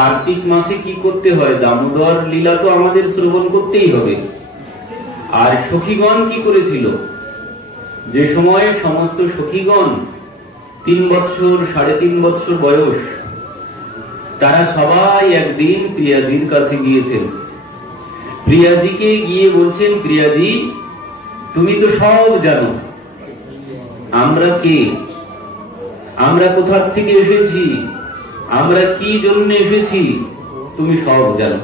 কার্তিক মাসে কি করতে হয়? দামোদর লীলা তো আমাদের শ্রবণ করতেই হবে। আর সখীগণ কি করেছিল? যে সময়ে সমস্ত সখীগণ 3 বৎসর 3.5 বৎসর বয়স, তারা সবাই একদিন প্রিয়াজির কাছে গিয়েছেন। প্রিয়াজিকে গিয়ে বলছেন, প্রিয়াজি তুমি তো সব জানো, আমরা কে, আমরা কোথা থেকে এসেছি, আমরা কি জন্য এসেছি, তুমি সব জানো,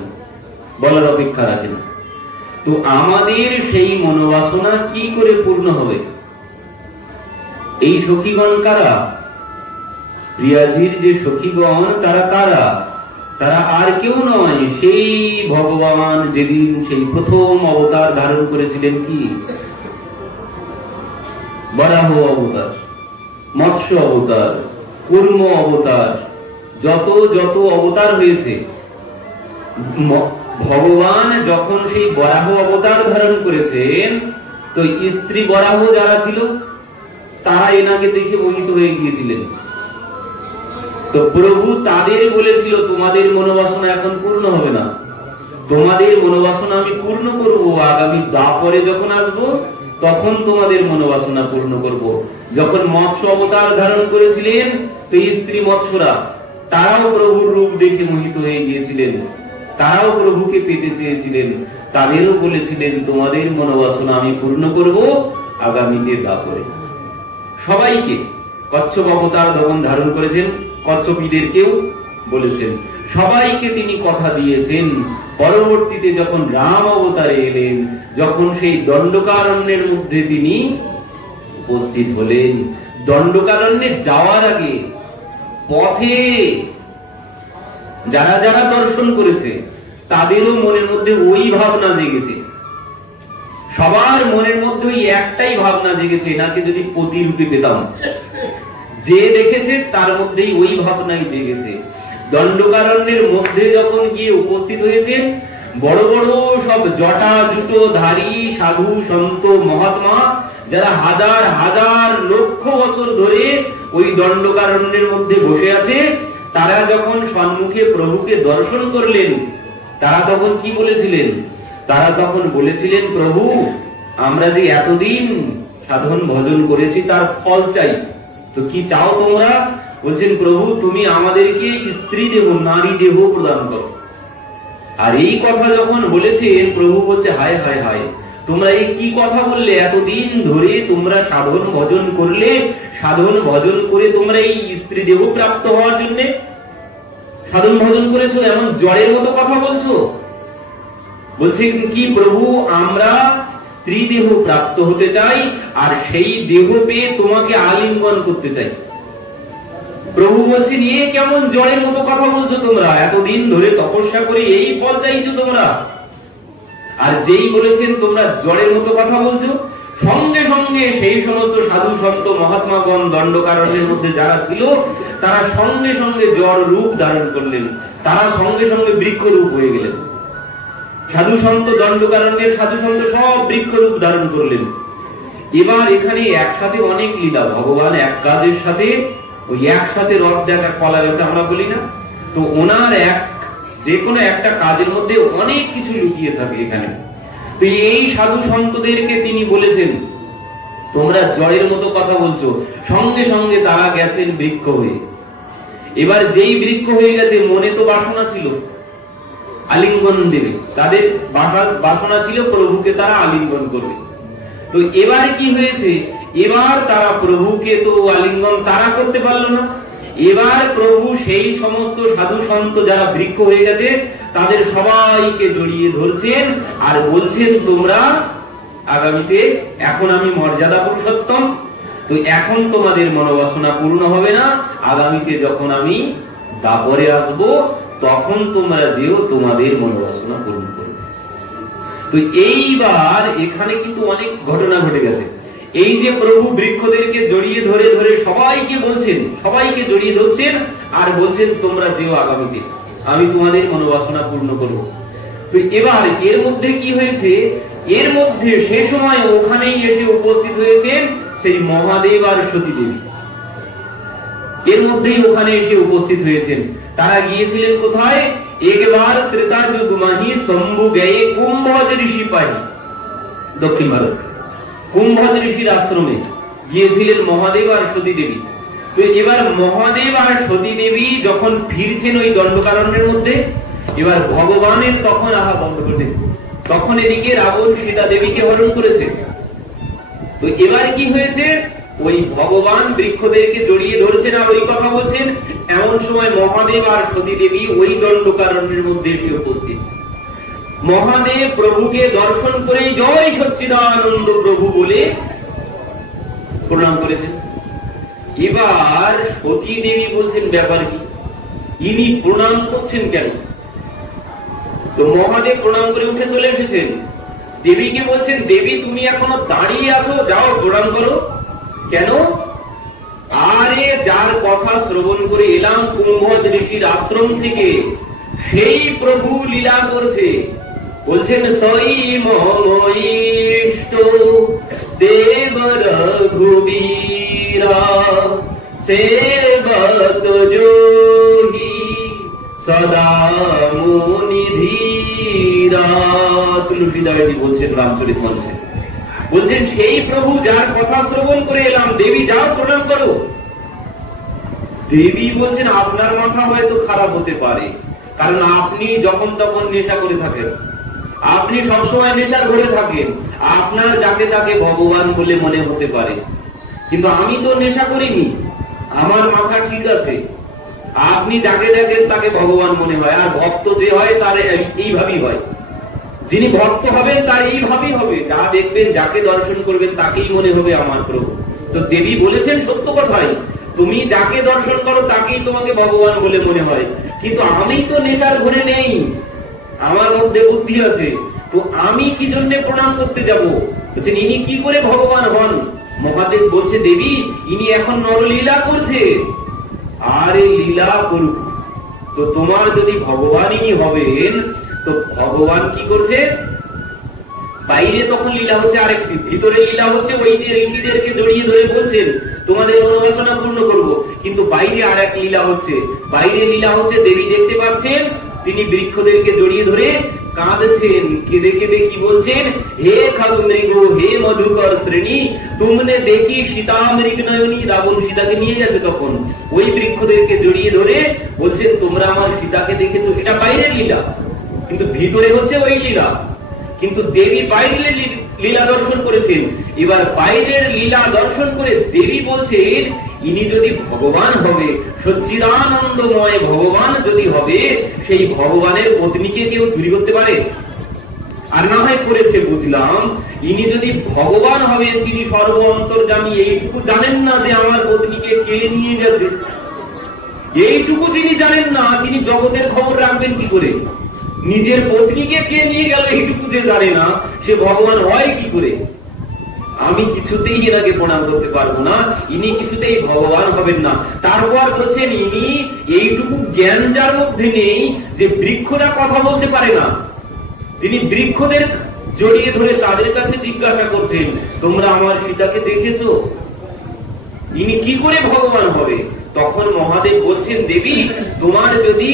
বলার অপেক্ষা রাখে না। তো আমাদের সেই মনোবাসনা কি করে পূর্ণ হবে? এই সখীগণ কারা? প্রিয়াজির যে সখীগণ তারা কারা? তারা আর কেউ নয়, সেই ভগবান যেদিন সেই প্রথম অবতার ধারণ করেছিলেন, কি বরাহ অবতার, মৎস্য অবতার, কুর্ম অবতার, যত যত অবতার হয়েছে, ভগবান যখন সেই বরাহ অবতার ধারণ করেছেন, তো স্ত্রী বরাহ যারা ছিল তারা এনাকে দেখে মোহিত হয়ে গিয়েছিলেন। তো প্রভু তাদের বলেছিল, তোমাদের মনোবাসনা এখন পূর্ণ হবে না, তোমাদের মনোবাসনা আমি পূর্ণ করব আগামী দ্বাপরে যখন আসবো, তখন তোমাদের মনোবাসনা পূর্ণ করব। যখন মৎস্য অবতার ধারণ করেছিলেন, তো স্ত্রী মৎস্যরা তারাও প্রভুর রূপ দেখে মোহিত হয়ে গিয়েছিলেন, তারাও প্রভুকে পেতে চেয়েছিলেন, তাদেরও বলেছিলেন তোমাদের মনোবাসনা আমি পূর্ণ করব আগামীতে দ্বাপরে। সবাইকে কচ্ছপ অবতার যখন ধারণ করেছেন, কচ্ছপীদেরকেও বলেছেন, সবাইকে তিনি কথা দিয়েছেন। পরবর্তীতে যখন রাম অবতারে এলেন, যখন সেই দণ্ডকারণ্যের মধ্যে তিনি উপস্থিত হলেন, দণ্ডকারণ্যে যাওয়ার আগে পথে যারা যারা দর্শন করেছে তাদেরও মনের মধ্যে ওই ভাবনা জেগেছে, সবার মনের মধ্যে ওই একটাই ভাবনা জেগেছে, এনাকে যদি প্রতিরূপে পেতাম। যে দেখেছে তার মধ্যেই ওই ভাবনাই জেগেছে। দণ্ডকারণ্যের মধ্যে যখন গিয়ে উপস্থিত হয়েছে, বড় বড় সব জটা জুটো ধারী সাধু সন্ত মহাত্মা, যারা হাজার হাজার লক্ষ বছর ধরে ওই দণ্ডকারণ্যের মধ্যে বসে আছে, তারা যখন সম্মুখে প্রভুকে দর্শন করলেন, তারা তখন কি বলেছিলেন? তারা তখন বলেছিলেন, প্রভু আমরা যে এতদিন সাধন ভজন করেছি তার ফল চাই, তো কি চাও তোমরা? বলছেন, প্রভু তুমি আমাদেরকে স্ত্রী দেহ, নারী দেহ প্রদান করো। আর এই কথা যখন বলেছেন, প্রভু বলছে, হায় হায় হায়, তোমরা এই কি কথা বললে? এতদিন ধরে তোমরা সাধন ভজন করলে, সাধন ভজন করে তোমরা এই স্ত্রী দেহ প্রাপ্ত হওয়ার জন্য সাধন ভজন করেছো, এমন জড়ের মতো কথা বলছো। বলছে কি, প্রভু আমরা স্ত্রী দেহ প্রাপ্ত হতে চাই, আর সেই দেহ পেয়ে তোমাকে আলিঙ্গন করতে চাই। প্রভু বলছেন, এ কেমন জড়ের মতো কথা বলছো তোমরা? এতদিন ধরে তপস্যা করে এই ফল চাইছো তোমরা, আর যেই বলেছেন তোমরা জড়ের মতো কথা বলছো, সঙ্গে সঙ্গে সেই সমস্ত সাধু সন্ত মহাত্মাগণ দণ্ডকারণ্যের মধ্যে যারা ছিল, তারা সঙ্গে সঙ্গে জড় রূপ ধারণ করলেন, তারা সঙ্গে সঙ্গে বৃক্ষ রূপ হয়ে গেলেন। সাধু সন্ত দণ্ডকারণ্যের সাধু সন্ত সব বৃক্ষ রূপ ধারণ করলেন। এবার এখানে একসাথে অনেক লীলা, ভগবান এক কাজের সাথে ওই একসাথে রথ দেখা কলা গেছে আমরা বলি না, তো ওনার যে কোনো একটা কাজের মধ্যে অনেক কিছু লুকিয়ে থাকে এখানে। তো এই সাধু সন্তদেরকে তিনি বলেছেন, তোমরা জড়ের মতো কথা বলছো, সঙ্গে সঙ্গে তারা গেছেন বৃক্ষ হয়ে। এবার যেই বৃক্ষ হয়ে গেছে, মনে তো বাসনা ছিল আলিঙ্গন দেবে, তাদের বাসনা ছিল প্রভুকে তারা আলিঙ্গন করবে। তো এবার কি হয়েছে, এবার তারা প্রভুকে তো আলিঙ্গন তারা করতে পারলো না। এবার প্রভু সেই সমস্ত সাধু সন্ত যারা বৃক্ষ হয়ে গেছে তাদের সবাইকে জড়িয়ে ধরছেন আর বলছেন, তোমরা আগামীতে, এখন আমি মর্যাদা পুরুষোত্তম, তো এখন তোমাদের মনোবাসনা পূর্ণ হবে না, আগামীতে যখন আমি দ্বাপরে আসব তখন তোমরা যেও তোমাদের মনোবাসনা পূর্ণ করবে। তো এইবার এখানে কিন্তু অনেক ঘটনা ঘটে গেছে। এই যে প্রভু বৃক্ষদেরকে জড়িয়ে ধরে ধরে সবাইকে বলছেন, সবাইকে জড়িয়ে ধরছেন আর বলছেন, তোমরা যেও আগামীতে, আমি তোমাদের মনোবাসনা পূর্ণ করব। তো এবার এর মধ্যে কি হয়েছে, এর মধ্যে সে সময় ওখানেই এসে উপস্থিত হয়েছেন সেই মহাদেব আর সতী দেবী, এর মধ্যেই ওখানে এসে উপস্থিত হয়েছেন। তারা গিয়েছিলেন কোথায়? একবার ত্রেতা যুগ মাহি শম্ভু গয়ে কুম্ভজ ঋষি পাই, দক্ষিণ ভারত কুম্ভজ ঋষির আশ্রমে গিয়েছিলেন মহাদেব আর সতী দেবী। তো এবার মহাদেব আর সতী দেবী যখন ফিরছেন ওই দণ্ডকারণ্যের মধ্যে, এবার ভগবানের তখন আহা বন্ধ করতেন, তখন এদিকে রাবণ সীতা দেবীকে হরণ করেছে। তো এবার কি হয়েছে? ওই ভগবান বৃক্ষদেরকে জড়িয়ে ধরছেন আর ওই কথা বলছেন, এমন সময় মহাদেব আর সতী দেবী ওই দণ্ডকারণ্যের মধ্যে এসে উপস্থিত। মহাদেব প্রভুকে দর্শন করে জয় সচ্চিদানন্দ প্রভু বলে প্রণাম করেছেন। এবার সতী দেবী বলছেন ব্যাপার কি, ইনি প্রণাম করছেন কেন? তো মহাদেব প্রণাম করে উঠে চলে এসেছেন, দেবীকে বলছেন দেবী তুমি এখনো দাঁড়িয়ে আছো, যাও প্রণাম করো। কেন? আরে যার কথা শ্রবণ করে এলাম কুম্ভজ ঋষির আশ্রম থেকে, সেই প্রভু লীলা করছে। বলছেন সই মহিষ্ট দেব রঘুবীরা সেবত যোগী সদা মুনিধীরা। তুলসীদাসজি বলছেন রামচরিত মানসে, বলছেন সেই প্রভু যার কথা শ্রবণ করে এলাম, দেবী যাও প্রণাম করো। দেবী বলছেন আপনার মাথা হয়তো খারাপ হতে পারে, কারণ আপনি যখন তখন নেশা করে থাকেন, আপনি সবসময় নেশা করে থাকেন, আপনার যাকে তাকে ভগবান বলে মনে হতে পারে, কিন্তু আমি তো নেশা করিনি, আমার মাথা ঠিক আছে। আপনি যাকে দেখেন তাকে ভগবান মনে হয়, আর ভক্ত যে হয় তার এইভাবেই হয়। যিনি ভক্ত হবেন তার এইভাবেই হবে, যা দেখবেন যাকে দর্শন করবেন তাকেই মনে হবে আমার প্রভু। তো দেবী বলেছেন সত্য কথাই, তুমি যাকে দর্শন করো তাকেই তোমাকে ভগবান বলে মনে হয়, কিন্তু আমি তো নেশার ঘরে নেই, আমার মধ্যে বুদ্ধি আছে, তো আমি কি জন্য প্রণাম করতে যাব? বলছেন ইনি কি করে ভগবান হন? মহাদেব বলছে দেবী ইনি এখন নরলীলা করছে, আরে লীলা করুক, তো তোমার যদি ভগবান ইনি হবেন, তো ভগবান কি করছে? বাইরে তখন লীলা হচ্ছে আরেকটি, ভিতরে লীলা হচ্ছে ওই যে ঋষিদেরকে জড়িয়ে ধরে বলছেন তোমাদের মনোবাসনা পূর্ণ করব, কিন্তু বাইরে আর এক লীলা হচ্ছে। বাইরে লীলা হচ্ছে দেবী দেখতে পাচ্ছেন তিনি বৃক্ষদেরকে জড়িয়ে ধরে কাঁদছেন, কেঁদে কেঁদে কি বলছেন? হে খাগমৃগ হে মধুকর শ্রেণী তুমনে দেখি সীতা মৃগ নয়নী। রাবণ সীতাকে নিয়ে গেছে, তখন ওই বৃক্ষদেরকে জড়িয়ে ধরে বলছেন তোমরা আমার সীতাকে দেখেছো। এটা বাইরের লীলা, কিন্তু ভিতরে হচ্ছে ওই লীলা। কিন্তু দেবী বাইরের লীলা দর্শন করেছেন। এবার বাইরের লীলা দর্শন করে দেবী বলছেন ইনি যদি ভগবান হবে, সচ্চিদানন্দময় ভগবান যদি হবে, সেই ভগবানের পত্নীকে কেউ চুরি করতে পারে? আর না হয় করেছে বুঝলাম, ইনি যদি ভগবান হবেন তিনি সর্ব অন্তর্যামী, এইটুকু জানেন না যে আমার পত্নীকে কে নিয়ে গেছে? এইটুকু যিনি জানেন না তিনি জগতের খবর রাখবেন কি করে? নিজের পত্নীকে কে নিয়ে গেল এইটুকু যে জানে না, সে ভগবান হয় কি করে? আমি কিছুতেই এনাকে প্রণাম করতে পারবো না, ইনি কিছুতেই ভগবান হবেন না। তারপর বলছেন ইনি এইটুকু জ্ঞান যার মধ্যে নেই যে বৃক্ষরা কথা বলতে পারে না, তিনি বৃক্ষদের জড়িয়ে ধরে তাদের কাছে জিজ্ঞাসা করছেন তোমরা আমার সীতাকে দেখেছো? ইনি কি করে ভগবান হবে? তখন মহাদেব বলছেন দেবী তোমার যদি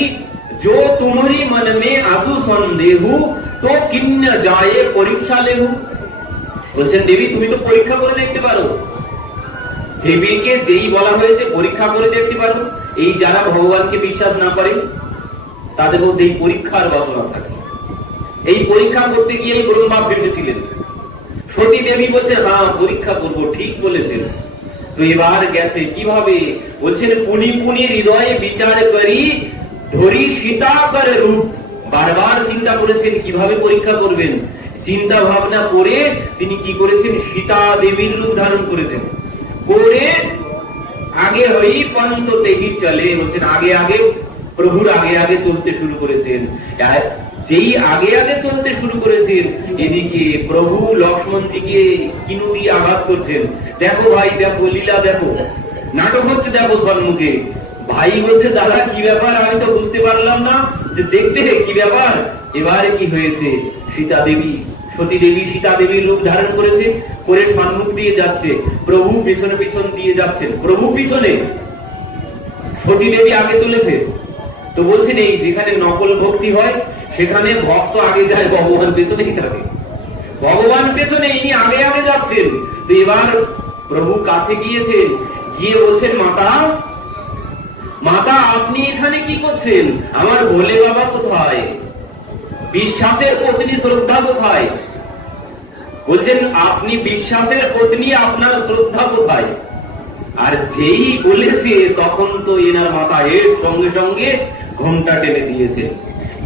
जो तुम्हारी मन में आसु संदेहु तो किन्न जाए परीक्षा लेहु। বলছেন দেবী তুমি তো পরীক্ষা করে দেখতে পারো। দেবীকে যেই বলা হয়েছে পরীক্ষা করে দেখতে পারো। এই যারা ভগবানকে বিশ্বাস না করে তাদের মধ্যে এই পরীক্ষার বাসনা থাকে। এই পরীক্ষা করতে গিয়ে ব্রহ্মা ভেবেছিলেন। সতী দেবী বলছে হ্যাঁ পরীক্ষা করব, ঠিক বলেছেন। তো এবার গেছে কিভাবে? বলছেন পুনি পুনি হৃদয়ে বিচার করি ধরি সীতা করে রূপ। বারবার চিন্তা করেছেন কিভাবে পরীক্ষা করবেন। চিন্তা ভাবনা করে তিনি কি করেছেন? সীতা দেবীর রূপ ধারণ করেছেন। করে আগে হই পন্ত তেহি চলে, বলছেন আগে আগে প্রভুর আগে আগে চলতে শুরু করেছেন। যেই আগে আগে চলতে শুরু করেছেন, এদিকে প্রভু লক্ষ্মণজিকে কিনু দিয়ে আঘাত করছেন। দেখো ভাই দেখো, লীলা দেখো, নাটক হচ্ছে দেখো সম্মুখে। ভাই বলছে দাদা কি ব্যাপার, আমি তো বুঝতে পারলাম না, যে দেখতে কি ব্যাপার। এবারে কি হয়েছে? সীতা দেবী সতী দেবী সীতা দেবীর রূপ ধারণ করেছে, করে সম্মুখ দিয়ে যাচ্ছে, প্রভু পিছনে পিছন দিয়ে যাচ্ছেন। প্রভু পিছনে, সতী দেবী আগে চলেছে। তো বলছেন এই যেখানে নকল ভক্তি হয় সেখানে ভক্ত আগে যায়, ভগবান পেছনেই থাকে। ভগবান পেছনে, ইনি আগে আগে যাচ্ছেন। তো এবার প্রভু কাছে গিয়েছেন, গিয়ে বলছেন মাতা, মাতা আপনি এখানে কি করছেন? আমার ভোলে বাবা কোথায়? বিশ্বাসের পত্নী শ্রদ্ধা কোথায়? বলছেন আপনি বিশ্বাসের পত্নী, আপনার শ্রদ্ধা কোথায়? আর যেই বলেছে তখন তো এনার মাথায় সঙ্গে সঙ্গে ঘোমটা টেনে দিয়েছে,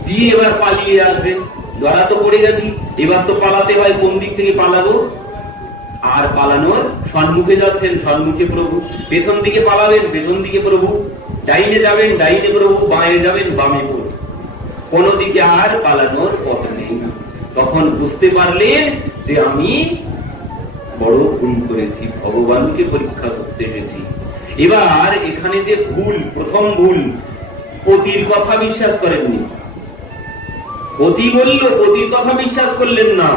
দিয়ে এবার পালিয়ে আসবেন। ধরা তো পড়ে গেছি, এবার তো পালাতে হয়, কোন দিক থেকে পালাবো? আর পালানোর সম্মুখে যাচ্ছেন, সম্মুখে প্রভু, পেছন দিকে পালাবেন, পেছন দিকে প্রভু, ডাইনে যাবেন, ডাইনে প্রভু, বাঁয়ে যাবেন, বামে প্রভু, কোনো দিকে আর পালানোর পথ নেই। তখন বুঝতে পারলেন যে আমি বড় ভুল করেছি, ভগবানকে পরীক্ষা করতে এসেছি। এবার এখানে যে ভুল, প্রথম ভুল, পতির কথা বিশ্বাস করেননি। পতি বলল, পতির কথা বিশ্বাস করলেন না,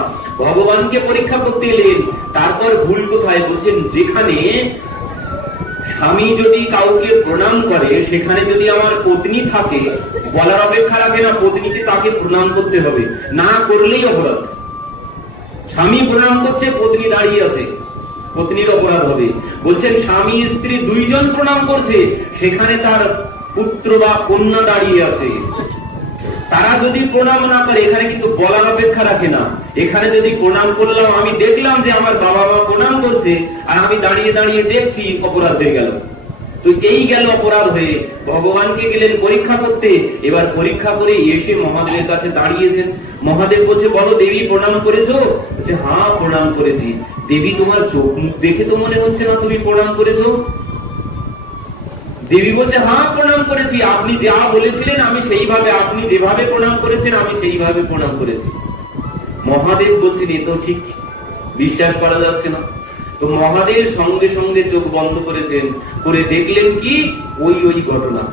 ভগবানকে পরীক্ষা করতে এলেন। তারপর ভুল কোথায়? বলছেন যেখানে স্বামী যদি কাউকে প্রণাম করে, সেখানে যদি আমার পত্নী থাকে, বলার অপেক্ষা রাখে না, পত্নীকে তাকে প্রণাম করতে হবে, না করলেই অপরাধ। স্বামী প্রণাম করছে, পত্নী দাঁড়িয়ে আছে, পত্নীর অপরাধ হবে। বলছেন স্বামী স্ত্রী দুইজন প্রণাম করছে, সেখানে তার পুত্র বা কন্যা দাঁড়িয়ে আছে, তারা যদি প্রণাম না করে, এখানে কিন্তু বলার অপেক্ষা রাখে না। এখানে যদি প্রণাম করলাম, আমি দেখলাম যে আমার বাবা মা প্রণাম করছে, আর আমি দাঁড়িয়ে দাঁড়িয়ে দেখছি, অপরাধ হয়ে গেল। তো এই গেল অপরাধ হয়ে। ভগবানকে গেলেন পরীক্ষা করতে, এবার পরীক্ষা করে এসে মহাদেবের কাছে দাঁড়িয়েছেন। মহাদেব বলছে বলো দেবী প্রণাম করেছো? বলছে হ্যাঁ প্রণাম করেছি। দেবী তোমার চোখ মুখ দেখে তো মনে হচ্ছে না তুমি প্রণাম করেছো। দেবী বলছে হ্যাঁ প্রণাম করেছি, আপনি যা বলেছিলেন আমি সেইভাবে, আপনি যেভাবে প্রণাম করেছেন আমি সেইভাবে প্রণাম করেছি। মহাদেব বলছেন এ তো ঠিক বিশ্বাস করা যাচ্ছে না। তো মহাদেব সঙ্গে সঙ্গে চোখ বন্ধ করেছেন, করে দেখলেন কি ওই ঘটনা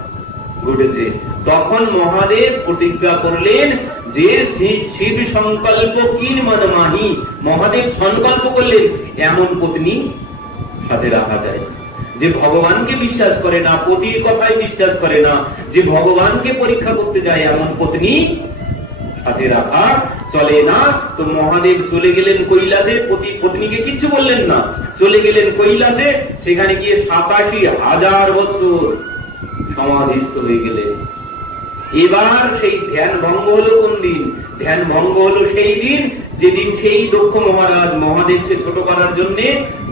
ঘটেছে। তখন মহাদেব প্রতিজ্ঞা করলেন যে শিব সংকল্প কিন মন মাহি, মহাদেব সংকল্প করলেন এমন পত্নী সাথে রাখা যায় যে ভগবানকে বিশ্বাস করে না, পতির কথায় বিশ্বাস করে না, যে ভগবানকে পরীক্ষা করতে যায়, এমন পত্নী সাথে রাখা চলে না। তো মহাদেব চলে গেলেন কৈলাসে, পত্নীকে কিচ্ছু বললেন না, চলে গেলেন কৈলাসে। সেখানে গিয়ে ৮৭,০০০ বছর সমাধিস্থ হয়ে গেলেন। এবার সেই ধ্যান ভঙ্গ হলো কোন দিন? ধ্যান ভঙ্গ হলো সেই দিন যেদিন সেই দক্ষ মহারাজ মহাদেবকে ছোট করার জন্য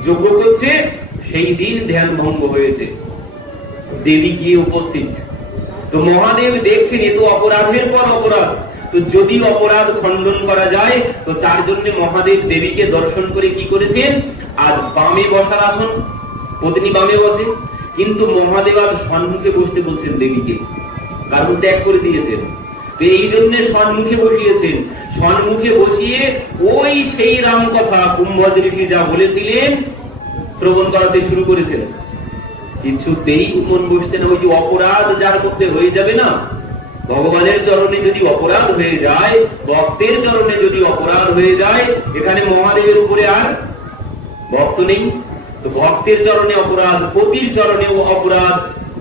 যজ্ঞ করছে, সেই দিন ধ্যান ভঙ্গ হয়েছে। দেবী গিয়ে উপস্থিত। তো মহাদেব দেখছেন এ তো অপরাধের পর অপরাধ, তো যদি অপরাধ খণ্ডন করা যায় তো তার জন্য মহাদেব দেবীকে দর্শন করে কি করেছেন, আজ বামে বসার আসন, পত্নী বামে বসে, কিন্তু মহাদেব আজ সম্মুখে বসতে বলছেন দেবীকে, কারণ ত্যাগ করে দিয়েছেন। তো এই জন্য সম্মুখে বসিয়েছেন। সম্মুখে বসিয়ে ওই সেই রাম কথা কুম্ভজ ঋষি যা বলেছিলেন শ্রবণ করাতে শুরু করেছেন। কিছুতেই মন বসছে না। ওই যে অপরাধ যার মধ্যে হয়ে যাবে না, ভগবানের চরণে যদি অপরাধ হয়ে যায়, ভক্তের চরণে যদি অপরাধ হয়ে যায়, এখানে মহাদেবের উপরে আর ভক্ত নেই। তো ভক্তের চরণে অপরাধ, পতির চরণেও অপরাধ,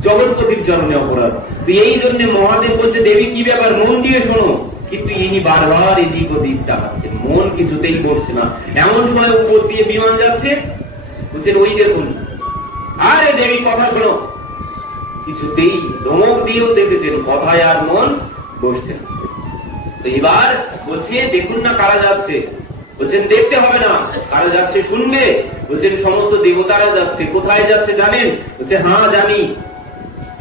জগৎপতির চরণে অপরাধ। তো এই জন্য মহাদেব বলছে দেবী কি ব্যাপার, মন দিয়ে শোনো। কিন্তু ইনি বারবার এদিক ওদিক তাকাচ্ছেন, মন কিছুতেই বসছে না। এমন সময় উপর দিয়ে বিমান যাচ্ছে, বলছেন ওই দেখুন, আরে দেবী কথা শোনো। কিছুতেই ধমক দিয়েও দেখেছেন, কথায় আর মন বসছে না। তো এবার বলছে দেখুন না কারা যাচ্ছে। বলছেন দেখতে হবে না, কারা যাচ্ছে শুনবে। বলছেন সমস্ত দেবতারা যাচ্ছে। কোথায় যাচ্ছে জানেন? বলছে হ্যাঁ জানি,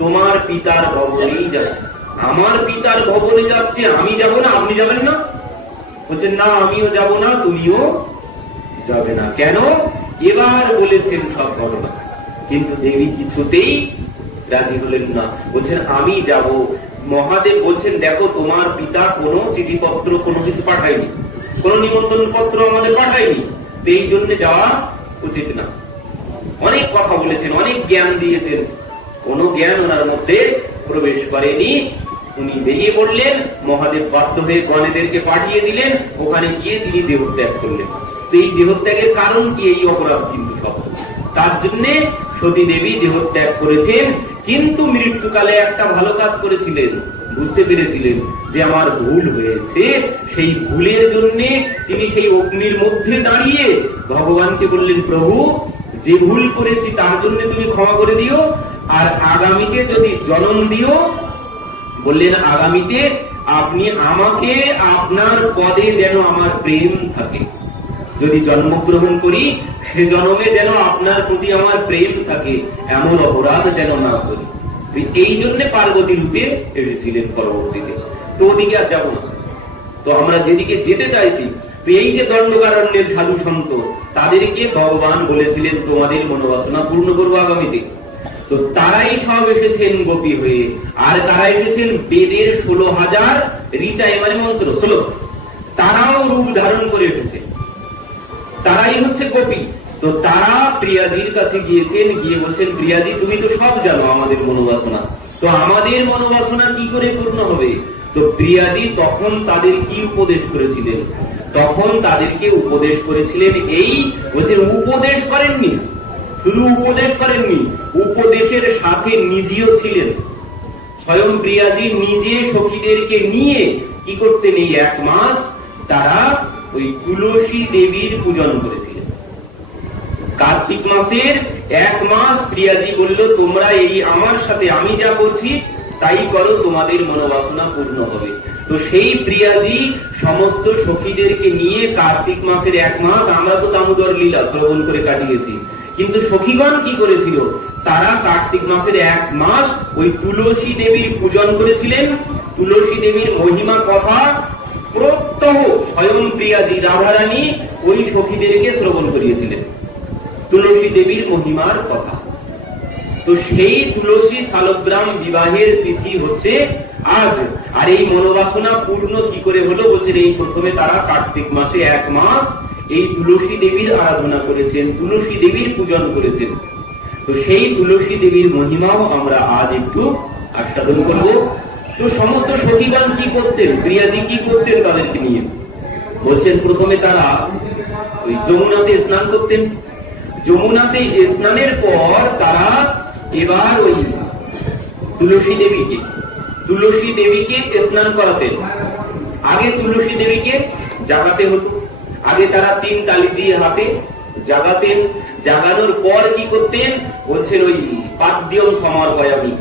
তোমার পিতার ভবনেই যাচ্ছে। আমার পিতার ভবনে যাচ্ছে, আমি যাব না, আপনি যাবেন না? বলছেন না আমিও যাব না, তুমিও যাবে না। কেন? এবার বলেছেন সব ঘটনা, কিন্তু দেবী কিছুতেই রাজি হলেন না। বলছেন আমি যাব। মহাদেব বলছেন দেখো তোমার পিতা কোনো চিঠিপত্র কোনো কিছু পাঠায়নি, কোনো নিমন্ত্রণ পত্র আমাদের পাঠায়নি, তো এই জন্য যাওয়া উচিত না। অনেক কথা বলেছেন, অনেক জ্ঞান দিয়েছেন, কোনো জ্ঞান ওনার মধ্যে প্রবেশ করেনি। উনি বেরিয়ে পড়লেন। মহাদেব বাধ্য হয়ে গণেদেরকে পাঠিয়ে দিলেন, ওখানে গিয়ে তিনি দেহত্যাগ করলেন। তো এই দেহত্যাগের কারণ কি? এই অপরাধ কিন্তু সব। তার জন্য সতী দেবী দেহত্যাগ করেছেন। কিন্তু মৃত্যুকালে একটা ভালো কাজ করেছিলেন, বুঝতে পেরেছিলেন যে আমার ভুল হয়েছে। সেই ভুলের জন্য তিনি সেই অগ্নির মধ্যে দাঁড়িয়ে ভগবানকে বললেন, প্রভু যে ভুল করেছি তার জন্য তুমি ক্ষমা করে দিও, আর আগামীতে যদি জন্ম দিও, বললেন আগামীতে আপনি আমাকে আপনার পদে যেন আমার প্রেম থাকে, যদি জন্মগ্রহণ করি সে জন্মে যেন আপনার প্রতি আমার প্রেম থাকে, এমন অপরাধ যেন না করি। এই জন্য পার্বতী রূপে এসেছিলেন পরবর্তীতে। তো ওদিকে আর যাবো না, তো আমরা যেদিকে যেতে চাইছি, তো এই যে দণ্ডকারণ্যের সাধু সন্ত, তাদেরকে ভগবান বলেছিলেন তোমাদের মনোবাসনা পূর্ণ করবো আগামীতে। তো তারাই সব এসেছেন গোপী হয়ে, আর তারা এসেছেন বেদের 16,000 ঋচায় মানে মন্ত্র 16, তারাও রূপ ধারণ করে এসেছে, তারাই হচ্ছে গোপী। তো তারা প্রিয়াদির কাছে গিয়েছেন, গিয়ে বলছেন প্রিয়াদি তুমি তো সব জানো আমাদের মনোবাসনা, তো আমাদের মনোবাসনা কি করে পূর্ণ হবে? তো প্রিয়াদি তখন তাদের কি উপদেশ করেছিলেন? তখন তাদেরকে উপদেশ করেছিলেন এই, বলছেন উপদেশ করেননি, শুধু উপদেশ করেননি, উপদেশের সাথে নিজেও ছিলেন। স্বয়ং প্রিয়াদি নিজে সখীদেরকে নিয়ে কি করতেন, এই 1 মাস তারা ওই তুলসী দেবীর পূজন করেছিলেন। কার্তিক মাসের 1 মাস প্রিয়াদি বলল তোমরা এই আমার সাথে আমি যা বলছি তাই করো, তোমাদের মনোবাসনা পূর্ণ হবে। তো সেই প্রিয়াদি সমস্ত সখীদেরকে নিয়ে কার্তিক মাসের 1 মাস, আমরা তো দামোদর লীলা শ্রবণ করে কাটিয়েছি, কিন্তু সখীগণ কি করেছিল, তারা কার্তিক মাসের 1 মাস ওই তুলসী দেবীর পূজন করেছিলেন। তুলসী দেবীর মহিমা কথা প্রত্যহ স্বয়ং প্রিয়াদি রাধারানী ওই সখীদেরকে শ্রবণ করিয়েছিলেন তুলসী দেবীর মহিমার কথা। তো সেই তুলসী শালগ্রাম বিবাহের তিথি হচ্ছে আজ। আর এই মনোবাসনা পূর্ণ কি করে হলো, বলছেন এই প্রথমে তারা কার্তিক মাসে 1 মাস এই তুলসী দেবীর আরাধনা করেছেন, তুলসী দেবীর পূজন করেছেন। তো সেই তুলসী দেবীর মহিমাও আমরা আজ একটু আস্বাদন করব। তো সমস্ত সখীগণ কি করতেন, প্রিয়াজি কি করতেন তাদেরকে নিয়ে, বলছেন প্রথমে তারা ওই যমুনাতে স্নান করতেন। যমুনাতে স্নানের পর তারা এবার ওই তুলসী দেবীকে স্নান করাতেন। আগে তুলসী দেবীকে জাগাতে হতো, আগে তারা 3 তালি দিয়ে হাতে জাগাতেন। জাগানোর পর কি করতেন, বলছেন ওই পাদ্যম সমর্পয়ামি,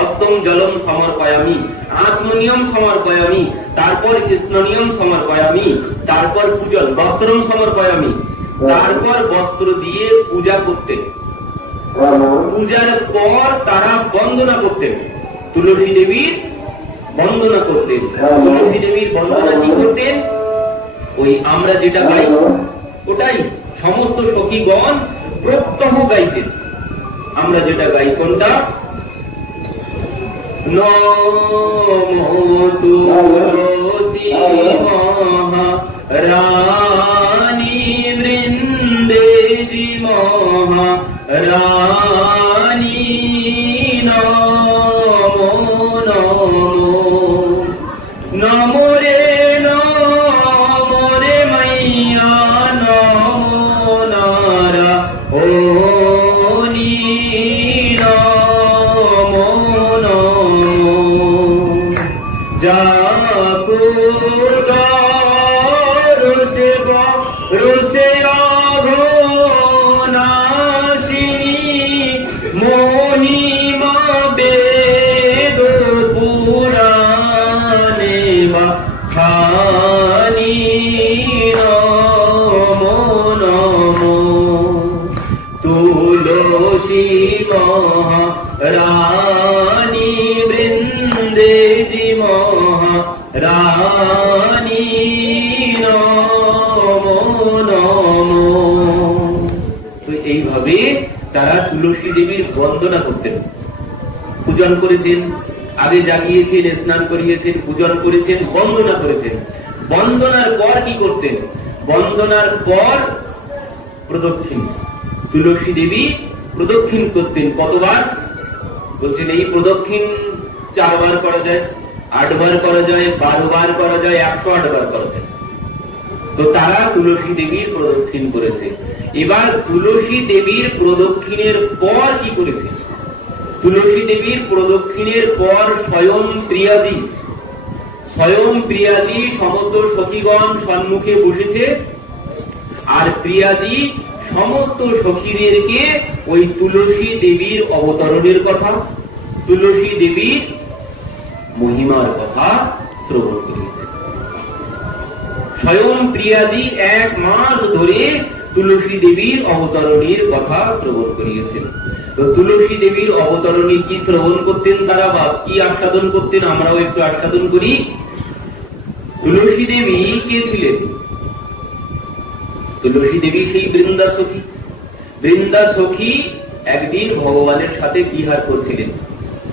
অস্তম জলম সমর্পয়ামি, আচমনিয়ম সমর্পয়ামি, তারপর স্নানিয়ম সমর্পয়ামি, তারপর পূজন বস্ত্রম সমর্পয়ামি, তারপর বস্ত্র দিয়ে পূজা করতেন। পূজার পর তারা বন্দনা করতেন, তুলসী দেবীর বন্দনা করতেন। তুলসী দেবীর বন্দনা কি করতেন, ওই আমরা যেটা গাই ওটাই সমস্ত সখীগণ প্রত্যহ গাইতেন। আমরা যেটা গাই কোনটা, নমো তুলসী মহারানী বৃন্দে জি মহারানী, নমো নমো নমো রে মাইয়া, নমো নারা ও নি, নমো নমো জাপুরগা রুসে অঘনাশিনী মহিমা বেদ পুরাণে বা খানি, নমো নমো তুলসী মহারানী বৃন্দে জি মহারানী, নমো নমো। তো এইভাবে তারা তুলসী দেবীর বন্দনা করতেন, পূজন করেছেন, আগে জাগিয়েছেন, স্নান করিয়েছেন, পূজন করেছেন, বন্দনা করেছেন। বন্দনার পর কি করতেন, বন্দনার পর প্রদক্ষিণ, তুলসী দেবী প্রদক্ষিণ করতেন। কতবার বলছেন, এই প্রদক্ষিণ 4 বার করা যায়, 8 বার করা যায়, 12 বার করা যায়, 108 বার করা যায়। তো তারা তুলসী দেবীর প্রদক্ষিণ করেছে। এবার তুলসী দেবীর প্রদক্ষিণের পর কি করেছে, তুলসী দেবীর প্রদক্ষিণের পর স্বয়ং প্রিয়াজি সমস্ত সখীগণ সম্মুখে বসেছে, আর প্রিয়াজি সমস্ত সখীদেরকে ওই তুলসী দেবীর অবতরণের কথা, তুলসী দেবীর মহিমার কথা শ্রবণ করিয়েছে। স্বয়ং প্রিয়াজি 1 মাস ধরে তুলসী দেবীর অবতরণের কথা শ্রবণ করিয়েছেন। তো তুলসী দেবীর অবতরণী কি শ্রবণ করতেন তারা, বা কি আস্বাদন করতেন, আমরাও একটু আস্বাদন করি। তুলসী দেবী কে ছিলেন? তুলসী দেবী সেই বৃন্দা সখী একদিন ভগবানের সাথে বিহার করছিলেন,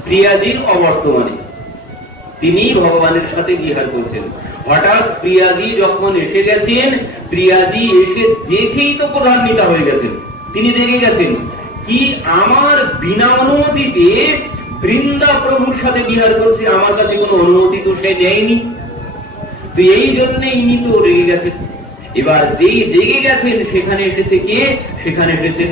প্রিয়াজির অবর্তমানে তিনি ভগবানের সাথে বিহার করছেন। হঠাৎ প্রিয়াজি যখন এসে গেছেন, প্রিয়াজি এসে দেখেই তো প্রধান্বিতা হয়ে গেছেন। তিনি দেখে গেছেন কি আমার বিনা অনুমতিতে বৃন্দা প্রভুর সাথে বিহার করছে, আমার কাছে কোনো অনুমতি তো সে নেয়নি। তো এই জন্য ইনি তো রেগে গেছেন। এবার যেই রেগে গেছেন সেখানে এসেছে কে? সেখানে এসেছেন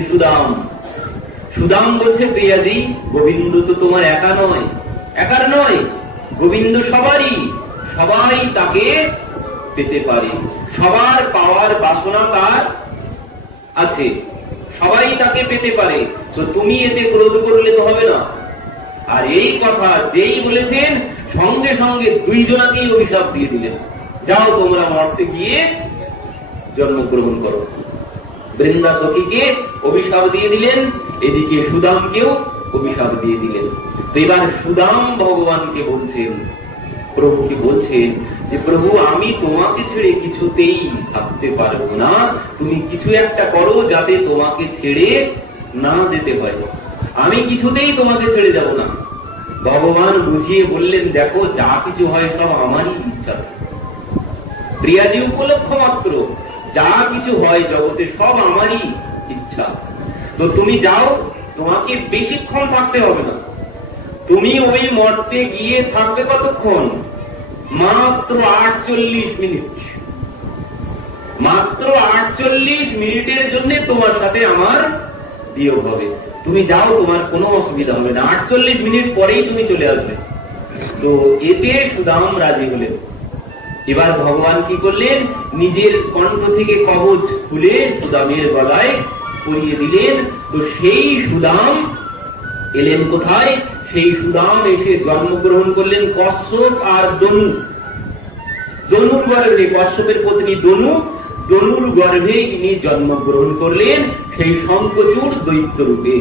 সুদাম বলছে, প্রিয়াজি গোবিন্দ তো তোমার একার নয়, গোবিন্দ সবারই, সবাই তাকে পেতে পারে, সবার পাওয়ার বাসনা তার আছে, সবাই তাকে পেতে পারে। তো তুমি এতে ক্রোধ করলে তো হবে না। আর এই কথা যেই বলেছেন সঙ্গে সঙ্গে 2 জনাকেই অভিশাপ দিয়ে দিলেন, যাও তোমরা মর্তে গিয়ে জন্মগ্রহণ করো। বৃন্দা সখীকে অভিশাপ দিয়ে দিলেন, এদিকে সুদামকেও অভিশাপ দিয়ে দিলেন। তো এবার সুদাম ভগবানকে বলছেন, প্রভুকে বলছেন যে প্রভু আমি তোমাকে ছেড়ে কিছুতেই থাকতে পারবো না, তুমি কিছু একটা করো যাতে তোমাকে ছেড়ে না যেতে হয়, আমি কিছুতেই তোমাকে ছেড়ে যাব না। ভগবান বুঝিয়ে বললেন, দেখো যা কিছু হয় সব আমারই ইচ্ছা, প্রিয়াজি উপলক্ষ মাত্র, যা কিছু হয় জগতে সব আমারই ইচ্ছা। তো তুমি যাও, তোমাকে বেশিক্ষণ থাকতে হবে না, তুমি ওই মর্তে গিয়ে থাকবে কতক্ষণ? মাত্র 48 মিনিট। মাত্র 48 মিনিটের জন্য তোমার সাথে আমার বিয়োগ হবে, তুমি যাও, তোমার কোনো অসুবিধা হবে না, 48 মিনিট পরেই তুমি চলে আসবে। তো এতে সুদাম রাজি হলেন। এবার ভগবান কি করলেন? নিজের কণ্ঠ থেকে কবচ খুলে সুদামের গলায় পরিয়ে দিলেন। তো সেই সুদাম এলেন কোথায়? সেই সুদাম এসে জন্মগ্রহণ করলেন কশ্যপ আর দনুর গর্ভে, কশ্যপের পত্নী দনুর গর্ভে ইনি জন্মগ্রহণ করলেন সেই শঙ্খচূড় দৈত্য রূপে।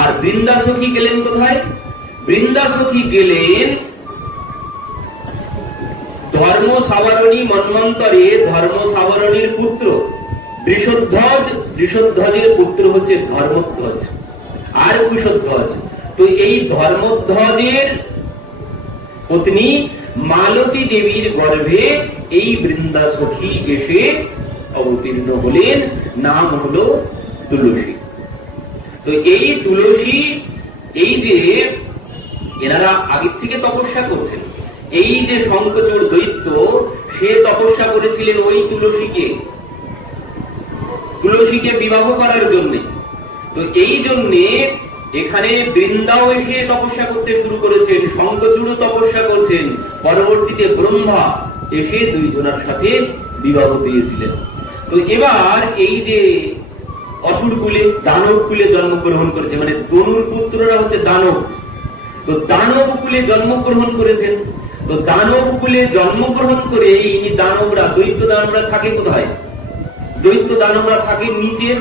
আর বৃন্দা সখী গেলেন কোথায়? বৃন্দা সখী গেলেন ধর্ম সাবরণী মন্বন্তরে, ধর্ম সাবরণীর পুত্র বৃষধ্বজের পুত্র হচ্ছে ধর্মধ্বজ আর কুশধ্বজ। তো এই ধর্মধ্বজের পত্নী মালতী দেবীর গর্ভে এই বৃন্দা সখী এসে অবতীর্ণ হলেন, নাম হলো তুলসী। তো এই তুলসী, এই যে এনারা আগের থেকে তপস্যা করছেন, এই যে শঙ্খচূড় দৈত্য সে তপস্যা করেছিলেন ওই তুলসীকে বিবাহ করার জন্য। তো এই জন্যে এখানে বৃন্দাও এসে তপস্যা করতে শুরু করেছেন, শঙ্খচূড় তপস্যা করছেন, পরবর্তীতে ব্রহ্মা এসে 2 জনের সাথে বিবাহ দিয়েছিলেন। তো এবার এই যে অসুর কুলে, দানব কুলে জন্মগ্রহণ করেছে, মানে দনুর পুত্ররা হচ্ছে দানব। তো দানব কুলে জন্মগ্রহণ করেছেন। তো দানব কুলে জন্মগ্রহণ করে ইনি দানবরা, দৈত্য দানবরা থাকে কোথায়? দৈত্য দানবরা থাকে নিচের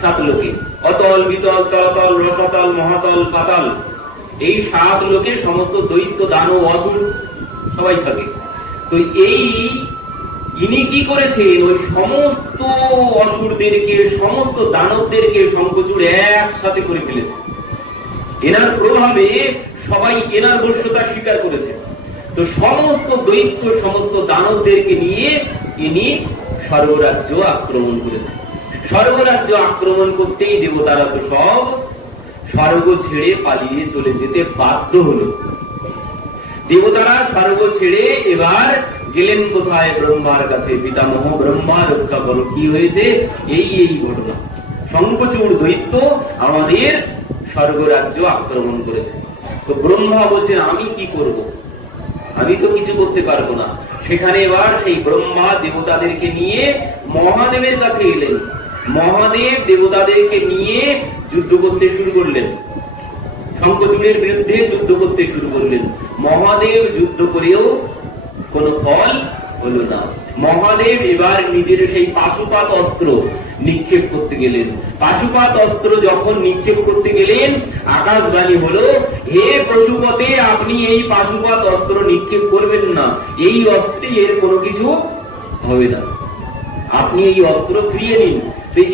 7 লোকে, অতল, বিতল, তলতল, রসতল, মহাতল, পাতাল। এই 7 লোকে সমস্ত দৈত্য দানব অসুর সবাই থাকে। তো এই ইনি কি করেছেন? ওই সমস্ত অসুরদেরকে, সমস্ত দানবদেরকে শঙ্খচূড় একসাথে করে ফেলেছে। এনার প্রভাবে সবাই এনার বশ্যতা স্বীকার করেছে। তো সমস্ত দৈত্য, সমস্ত দানবদেরকে নিয়ে ইনি স্বর্গরাজ্য আক্রমণ করেছে। স্বর্গরাজ্য আক্রমণ করতেই দেবতারা তো সব স্বর্গ ছেড়ে পালিয়ে চলে যেতে বাধ্য হলো। দেবতারা স্বর্গ ছেড়ে এবার গেলেন কোথায়? ব্রহ্মার কাছে। পিতামহ ব্রহ্মা, রক্ষা করো, কি হয়েছে? এই ঘটনা, শঙ্খচূড় দৈত্য আমাদের স্বর্গরাজ্য আক্রমণ করেছে। তো ব্রহ্মা বলছেন আমি কি করব, আমি তো কিছু করতে পারবো না। সেখানে এবার সেই ব্রহ্মা দেবতাদেরকে নিয়ে মহাদেবের কাছে এলেন। মহাদেব দেবতাদেরকে নিয়ে যুদ্ধ করতে শুরু করলেন, শঙ্খচূড়ের বিরুদ্ধে যুদ্ধ করতে শুরু করলেন। মহাদেব যুদ্ধ করেও কোনো ফল হলো না। মহাদেব এবার নিজের সেই পাশুপাত অস্ত্র নিক্ষেপ করতে গেলেন। পাশুপাত অস্ত্র যখন নিক্ষেপ করতে গেলেন, আকাশবাণী হলো, হে পশুপতে, আপনি এই পাশুপাত অস্ত্র নিক্ষেপ করবেন না, এই অস্ত্রে এর কোনো কিছু হবে না, আপনি এই অস্ত্র ফিরিয়ে নিন।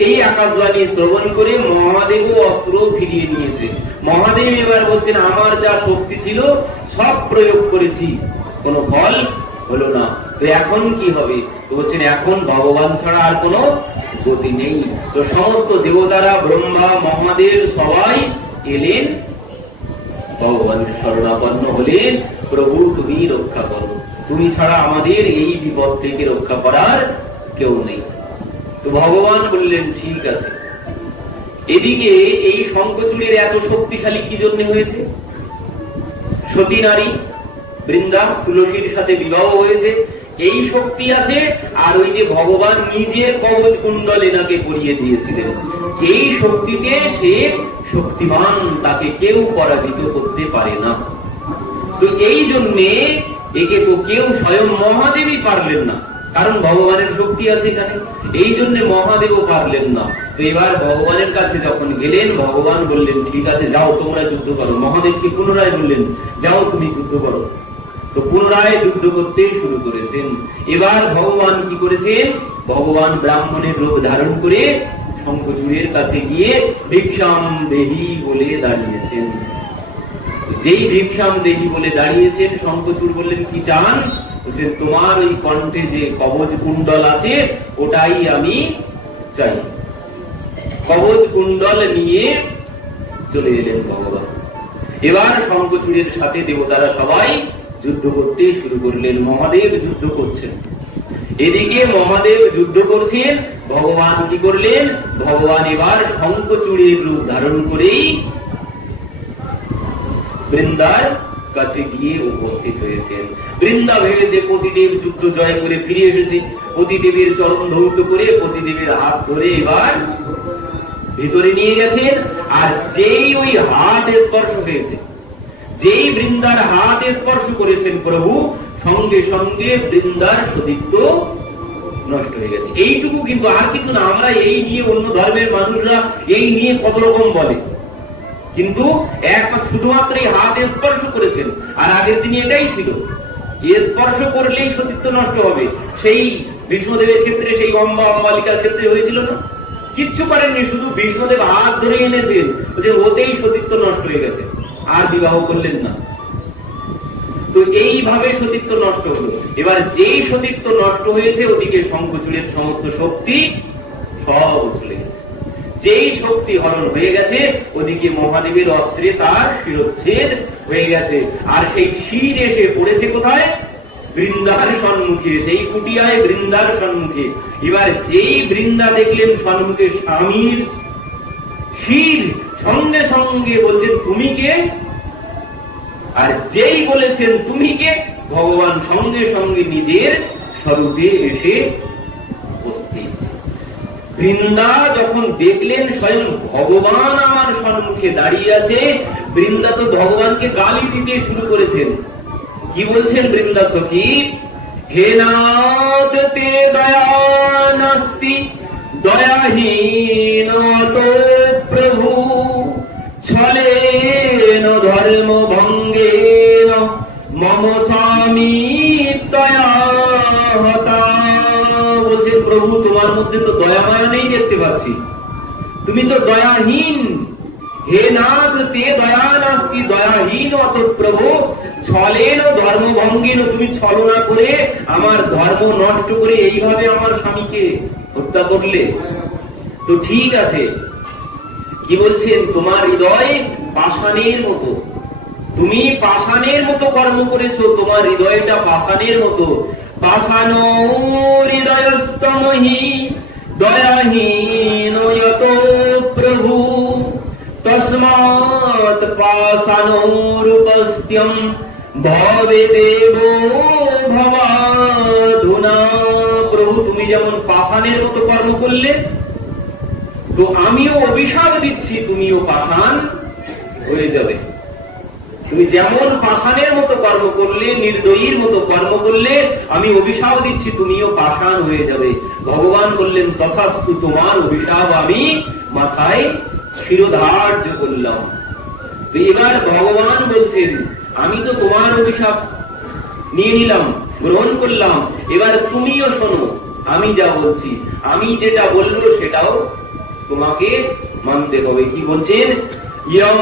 এই আকাশবাণী শ্রবণ করে মহাদেবও অস্ত্র ফিরিয়ে নিয়েছে। মহাদেব এবার বলছেন আমার যা শক্তি ছিল সব প্রয়োগ করেছি, কোনো ফল হলো না, তো এখন কি হবে? তো বলছেন এখন ভগবান ছাড়া আর কোনো গতি নেই। তো সমস্ত দেবতারা, ব্রহ্মা, মহাদেব সবাই এলেন, ভগবানের শরণাপন্ন হলেন, প্রভু তুমি রক্ষা করো, তুমি ছাড়া আমাদের এই বিপদ থেকে রক্ষা করার কেউ নেই। তো ভগবান বললেন ঠিক আছে। এদিকে এই শঙ্খচূড়ের এত শক্তিশালী কি জন্য হয়েছে? সতী নারী বৃন্দা তুলসীর সাথে বিবাহ হয়েছে, এই শক্তি আছে। আর ওই যে ভগবান নিজের কবচ কুণ্ডল এনাকে পরিয়ে দিয়েছিলেন, এই শক্তিতে সে শক্তিমান, তাকে কেউ পরাজিত করতে পারে না। তো এই জন্যে একে তো কেউ, স্বয়ং মহাদেবই পারলেন না, কারণ ভগবানের শক্তি আছে এখানে, এই জন্য মহাদেবও পারলেন না। তো এবার ভগবানের কাছে যখন গেলেন, ভগবান বললেন ঠিক আছে যাও তোমরা যুদ্ধ করো। মহাদেবকে পুনরায় বললেন যাও তুমি যুদ্ধ করো। তো পুনরায় যুদ্ধ করতে শুরু করেছেন। এবার ভগবান কি করেছেন? ভগবান ব্রাহ্মণের রূপ ধারণ করে শঙ্খচূড়ের কাছে গিয়ে ভিক্ষাম দেহি বলে দাঁড়িয়েছেন। যেই ভিক্ষাম দেহি বলে দাঁড়িয়েছেন, শঙ্খচূড় বললেন কি চান? বলছেন তোমার ওই কণ্ঠে যে কবচ কুণ্ডল আছে ওটাই আমি চাই। কবচ কুণ্ডল নিয়ে চলে এলেন ভগবান। এবার শঙ্খচূড়ের সাথে দেবতারা সবাই যুদ্ধ করতে শুরু করলেন। মহাদেব যুদ্ধ করছেন, এদিকে মহাদেব যুদ্ধ করছেন, ভগবান কি করলেন? ভগবান এবার শঙ্খচূড়ের রূপ ধারণ করেই বৃন্দার কাছে গিয়ে উপস্থিত হয়েছেন। বৃন্দা ভেবেছে পতিদেব যুদ্ধ জয় করে ফিরে এসেছে, পতিদেবের চরণ ধৌত করে পতিদেবের হাত ধরে এবার ভিতরে নিয়ে গেছেন। আর যেই ওই হাত স্পর্শ হয়েছে, যেই বৃন্দার হাত স্পর্শ করেছেন প্রভু, সঙ্গে সঙ্গে বৃন্দার সতীত্ব নষ্ট হয়ে গেছে। এইটুকু, কিন্তু আর কিছু না। আমরা এই নিয়ে, অন্য ধর্মের মানুষরা এই নিয়ে কত রকম বলে, কিন্তু শুধুমাত্র এই হাত স্পর্শ করেছেন। আর আগের দিনে এটাই ছিল, স্পর্শ করলেই সতীত্ব নষ্ট হবে। সেই বিষ্ণুদেবের ক্ষেত্রে, সেই অম্বা অম্বালিকার ক্ষেত্রে হয়েছিল না? কিচ্ছু পারেননি, শুধু বিষ্ণুদেব হাত ধরে এনেছেন, যে ওতেই সতীত্ব নষ্ট হয়ে গেছে, আর বিবাহ করলেন না। তো এইভাবে সতীত্ব নষ্ট হলো। এবার যেই সতীত্ব নষ্ট হয়েছে, ওদিকে শঙ্খচূড়ের সমস্ত শক্তি সব চলে গেছে। যেই শক্তি হরণ হয়ে গেছে, ওদিকে মহাদেবের অস্ত্রে তার শিরচ্ছেদ হয়ে গেছে। আর সেই শির এসে পড়েছে কোথায়? বৃন্দার সম্মুখে, সেই কুটিয়ায় বৃন্দার সম্মুখে। এবার যেই বৃন্দা দেখলেন সম্মুখে স্বামীর শির, সঙ্গে সঙ্গে বলছেন তুমি কে? আর যেই বলেছেন তুমি কে, ভগবান সঙ্গে সঙ্গে নিজের স্বরূপে এসে উপস্থিত। বৃন্দা যখন দেখলেন স্বয়ং ভগবান আমার সম্মুখে দাঁড়িয়ে আছে, বৃন্দা তো ভগবানকে গালি দিতে শুরু করেছেন। কি বলছেন বৃন্দা সখী? হে নাথ তে দয়া নাস্তি দয়াহীন তো প্রভু, ছলেন ধর্ম ভঙ্গেন মম স্বামী দয়া হতা। বলছেন প্রভু তোমার মধ্যে তো দয়া মায়া নেই দেখতে পাচ্ছি, তুমি তো দয়াহীন। হে নাথ তে দয়া নাস্তি দয়াহীন অত প্রভু, ছলেন ধর্ম ভঙ্গেন, তুমি ছলনা করে আমার ধর্ম নষ্ট করে এইভাবে আমার স্বামীকে হত্যা করলে। তো ঠিক আছে, কি বলছেন? তোমার হৃদয় পাষাণের মতো, তুমি পাষাণের মতো কর্ম করেছো, তোমার হৃদয়টা পাষাণের মতো। পাষাণ হৃদয়স্তমহি দয়াহীন প্রভু, তস্মাৎ পাশানোরুপস্থ্যম ভবেদেব ভবাধুনা। প্রভু তুমি যেমন পাষাণের মতো কর্ম করলে, তো আমিও অভিশাপ দিচ্ছি তুমিও পাষাণ হয়ে যাবে। তুমি যেমন পাষাণের মতো কর্ম করলে, নির্দয়ীর মতো কর্ম করলে, আমি অভিশাপ দিচ্ছি তুমিও পাষাণ হয়ে যাবে। ভগবান বললেন তথাস্তু, তোমার অভিশাপ আমি মাথায় শিরোধার্য করলাম। তো এবার ভগবান বলছেন আমি তো তোমার অভিশাপ নিয়ে নিলাম, গ্রহণ করলাম, এবার তুমিও শোনো আমি যা বলছি, আমি যেটা বলবো সেটাও তোমাকে মানতে হবে। কি বলছেন? ইয়ং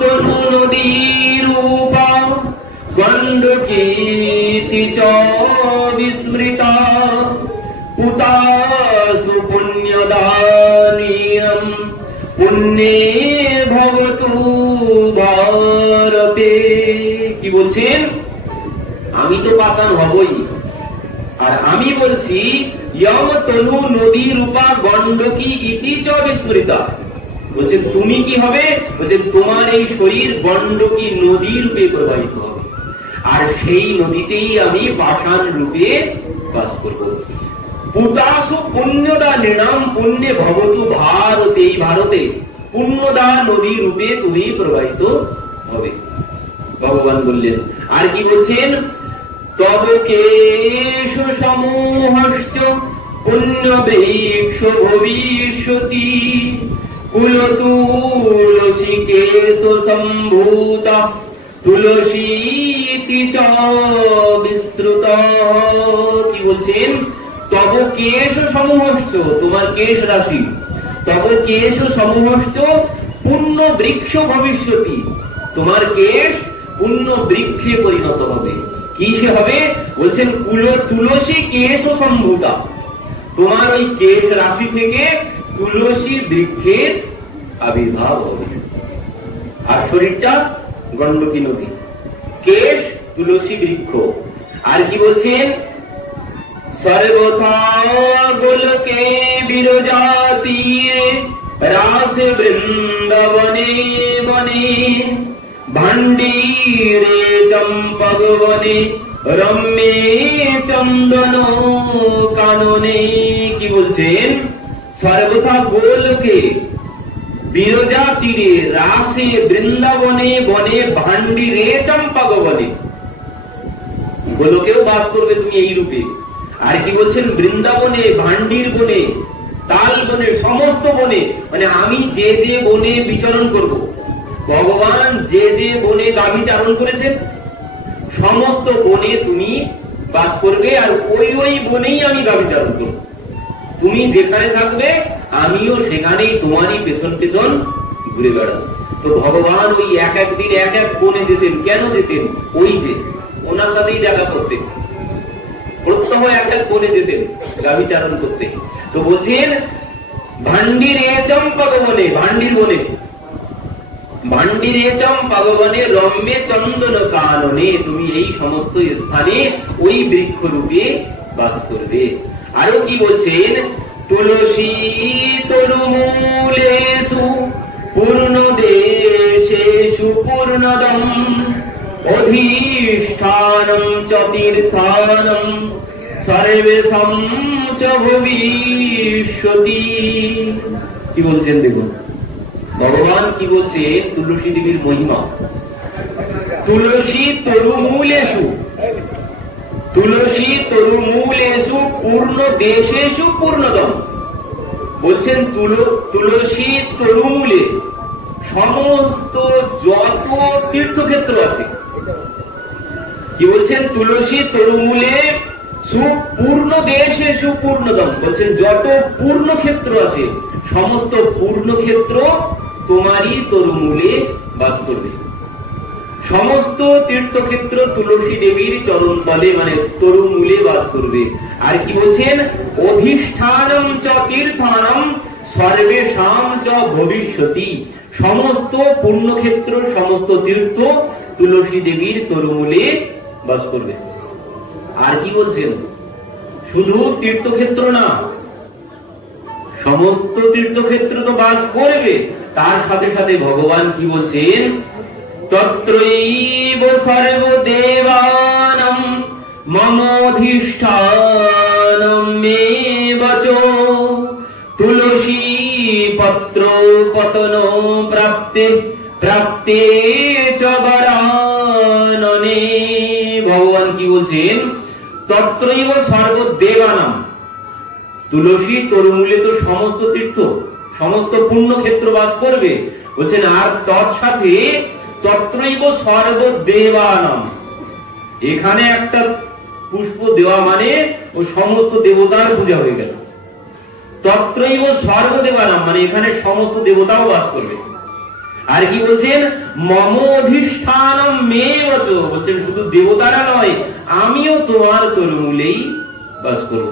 তনু নদীরূপা গণ্ডকীতি চ বিস্মৃতা পুতাসু পুণ্যদানীয়ম পুণ্যে ভবতু ভারতে। কি বলছেন? আমি তো পাষাণ হবই, আর আমি বলছি ইয়ম তনু নদী রূপা গণ্ডকী ইতি চ বিস্মৃতা। বলছেন তুমি কি হবে? বলছেন তোমার এই শরীর গণ্ডকী নদী রূপে প্রবাহিত হবে, আর সেই নদীতেই আমি পাষাণ রূপে বাস করব। পুতাসু পুণ্যদা নৃণাম পুণ্যে ভবতু ভারতে। এই ভারতে পুণ্যদা নদী রূপে তুমি প্রবাহিত হবে। ভগবান বললেন আর কি বলছেন? তব কেশ সমূহশ্চ পুণ্য বৃক্ষ ভবিষ্যতি কুল তুলসী কেশ সম্ভূতা তুলসীতি চ বিস্মৃত। কি বলছেন? তব কেশ সমূহশ্চ, তোমার কেশ রাশি, তব কেশ সমূহশ্চ পুণ্য বৃক্ষ ভবিষ্যতি, তোমার কেশ পুণ্য বৃক্ষে পরিণত হবে। কি সে হবে? বলছেন কুল তুলসী কেশ সম্ভূতা, তোমার ওই কেশ রাশি থেকে তুলসী বৃক্ষের আবির্ভাব হবে। আর শরীরটা গণ্ডকী নদী, কেশ তুলসী বৃক্ষ। আর কি বলছেন? সর্বথা গোলকে বিরজাতীয়ে রাস বৃন্দাবনে বনে ভান্ডীরে চম্পক বনে রম্যে চন্দন কাননে। কি বলছেন? সর্বথা গোলকে বিরজা তীরে রাসে বৃন্দাবনে বনে ভান্ডীরে চম্পক বনে, গোলকেও বাস করবে তুমি এই রূপে। আর কি বলছেন? বৃন্দাবনে, ভান্ডীর বনে, তাল বনে, সমস্ত বনে, মানে আমি যে যে বনে বিচরণ করব, ভগবান যে যে বনে গাভীচারণ করেছেন সমস্ত বনে তুমি বাস করবে, আর ওই ওই বনেই আমি গাভীচারণ করব। তুমি যেখানে থাকবে আমিও সেখানেই তোমারই পেছন পেছন ঘুরে বেড়াবো। তো ভগবান ওই এক এক দিন এক এক বনে যেতেন। কেন যেতেন? ওই যে ওনার সাথেই দেখা করতেন, প্রত্যহ এক এক বনে যেতেন গাভীচারণ করতে। তো বলছেন ভান্ডীরে চম্পক বনে, ভান্ডীর বনে, ভান্ডীরে চম্পক বনে রম্যে চন্দন কাননে, তুমি এই সমস্ত স্থানে ওই বৃক্ষ রূপে বাস করবে। আরো কি বলছেন? তুলসী তরুমূলেষু পূর্ণ দেশেষু পূর্ণদম অধিষ্ঠানম চ তীর্থানম সর্বেষাং চ ভবিষ্যতি। কি বলছেন দেখুন, ভগবান কি বলছে তুলসী দেবীর মহিমা। তুলসী তরুমূলেষু, তুলসী তরুমূলেষু পূর্ণ দেশেষু পূর্ণদম। বলছেন তুলসী তরুমূলে সমস্ত যত তীর্থক্ষেত্র আছে, কি বলছেন? তুলসী তরুমূলে সুপূর্ণ দেশেষু পূর্ণদম, বলছেন যত পূর্ণ ক্ষেত্র আছে সমস্ত পূর্ণ ক্ষেত্র তোমারই তরুমূলে বাস করবে। সমস্ত তীর্থক্ষেত্র তুলসী দেবীর চরণ তলে মানে তরুমূলে বাস করবে। আর কি বলছেন? অধিষ্ঠানম চ তীর্থানম সর্বেষাং চ ভবিষ্যতি, সমস্ত পুণ্যক্ষেত্র সমস্ত তীর্থ তুলসী দেবীর তরুমূলে বাস করবে। আর কি বলছেন? শুধু তীর্থক্ষেত্র না, সমস্ত তীর্থক্ষেত্র তো বাস করবে, তার সাথে সাথে ভগবান কি বলছেন, তত্রৈব সর্বদেবানাং মমোধিষ্ঠানম মেবচ তুলসী পত্র পতন প্রাপ্তে প্রাপ্তে চ বরাননে। ভগবান কি বলছেন, তত্রৈব সর্বদেবানাং, তুলসী তরুমূলে তো সমস্ত তীর্থ সমস্ত পুণ্য ক্ষেত্র বাস করবে বলছেন, আর তৎসাথে তত্রৈব সর্বদেবানাং, এখানে একটা পুষ্প দেওয়া মানে ও সমস্ত দেবতার পূজা হয়ে গেল। তত্রৈব সর্বদেবানাং মানে এখানে সমস্ত দেবতাও বাস করবে। আর কি বলছেন, মম অধিষ্ঠানম মেবচ, বলছেন শুধু দেবতারা নয়, আমিও তোমার তরুমূলেই বাস করব।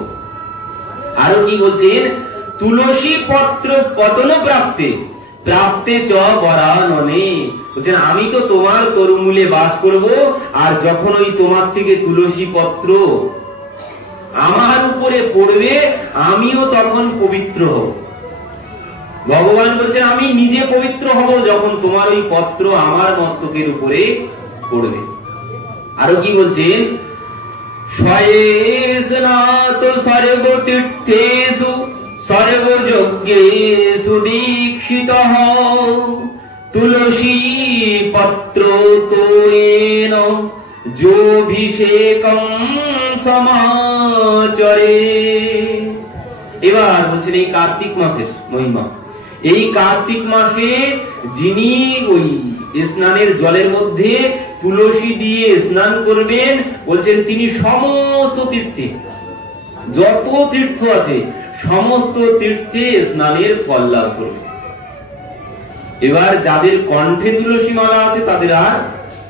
আরো কি বলছেন, তুলসী পত্র পতন প্রাপ্তে প্রাপ্তে চ বরাননে, বলছেন আমি তো তোমার তরুমূলে বাস করব, আর যখন ওই তোমার থেকে তুলসী পত্র আমার উপরে পড়বে আমিও তখন পবিত্র হব। ভগবান বলছেন আমি নিজে পবিত্র হব যখন তোমার ওই পত্র আমার মস্তকের উপরে পড়বে। আরো কি বলছেন, স্বয়েস্নাত সর্বতীর্থেষু সর্বযজ্ঞেষু দীক্ষিতঃ তুলসী পত্র তোয়েন যোভিষেকং সমাচরে। এবার বলছেন এই কার্তিক মাসের মহিমা। এই কার্তিক মাসে যিনি ওই স্নানের জলের মধ্যে তুলসী দিয়ে স্নান করবেন, বলছেন তিনি সমস্ত তীর্থে যত তীর্থ আছে সমস্ত তীর্থে স্নানের ফল লাভ করবে। এবার যাদের কণ্ঠে তুলসী মালা আছে তাদের আর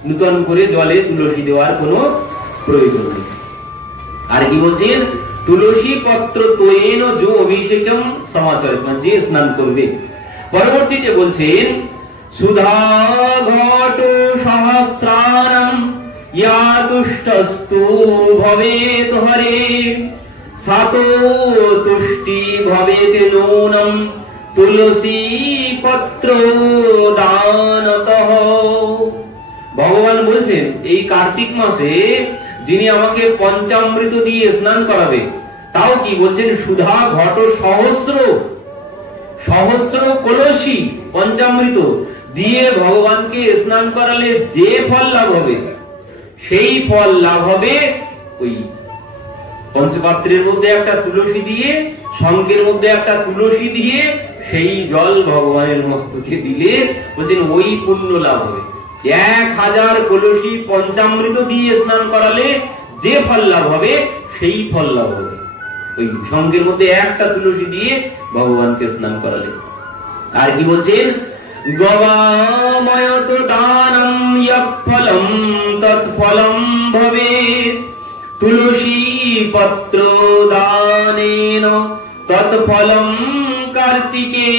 নূতন করে জলে তুলসী দেওয়ার কোনো প্রয়োজন নেই। আর কি বলছেন, তুলসী পত্র তোয়েন যো অভিষেকম সমাচরে, যে স্নান করবে। পরবর্তীতে বলছেন, সুধা ঘট সহস্রাণম ইয়া তুষ্টস্তু ভবেত হরে সাতো তুষ্টি ভবেত নূনম তুলসী পত্র দানতঃ। ভগবান বলছেন এই কার্তিক মাসে যিনি আমাকে পঞ্চামৃত দিয়ে স্নান করাবে, তাও কি বলছেন, সুধা ঘট সহস্র সহস্র কলসি পঞ্চামৃত দিয়ে ভগবানকে স্নান করালে যে ফল লাভ হবে সেই ফল লাভ হবে ওই পঞ্চপাত্রের মধ্যে একটা তুলসী দিয়ে, শঙ্খের মধ্যে একটা তুলসী দিয়ে সেই জল ভগবানের মস্তকে দিলে বলছেন ওই পুণ্য লাভ হবে। 1000 কলসি পঞ্চামৃত দিয়ে স্নান করালে যে ফল লাভ হবে সেই ফল লাভ হবে ওই শঙ্খের মধ্যে একটা তুলসী দিয়ে ভগবানকে স্নান করালে। আর কি বলছেন, গবাময়ত দানম ইয়ফলম তৎফলম ভবেৎ তুলসী পত্র দানেন তৎফলম কার্তিকে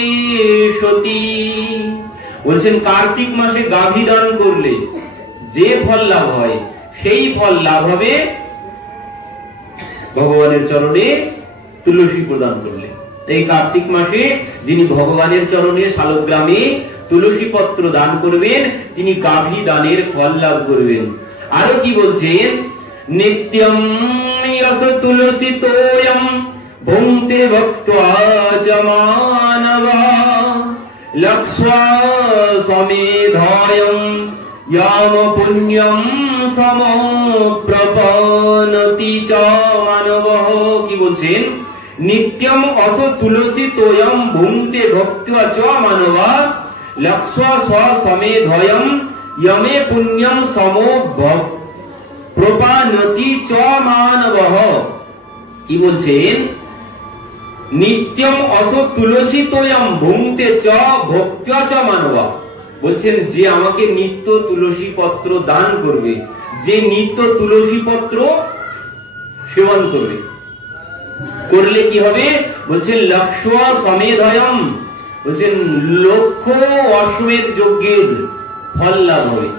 সতী। বলছেন কার্তিক মাসে গাভী দান করলে যে ফল লাভ হয় সেই ফল লাভ হবে ভগবানের চরণে তুলসী প্রদান করলে। এই কার্তিক মাসে যিনি ভগবানের চরণে শালগ্রামে তুলসী পত্র দান করবেন তিনি গাভী দানের ফল লাভ করবেন। আরো কি বলছেন, নিত্যম যশ তুলসী তোয়ম ভুঙ্ক্তে ভক্ত্বা চ মানবা লক্ষ্যা সমেধায়ম ইয়াম পুণ্যম সমপ্রপনতি চ মানবঃ। কি বলছেন, নিত্যম অস তুলসী তোয়ম ভুঙ্ক্তে ভক্ত্বা চ মানবা লক্ষ্যা সমেধায়ম ইয়ামে পুণ্যম সমপ্রপনতি চ মানবঃ। কি বলছেন, নিত্যম অস তুলসী তোয়ম ভুঙ্ক্তে চ ভক্ত্বা চ মানবা, বলছেন যে আমাকে নিত্য তুলসী পত্র দান করবে, যে নিত্য তুলসী পত্র সেবন করবে, করলে কি হবে, বলছেন লক্ষ্য সমেধয়ম, বলছেন লক্ষ অশ্বমেধ যজ্ঞের ফল লাভ হবে।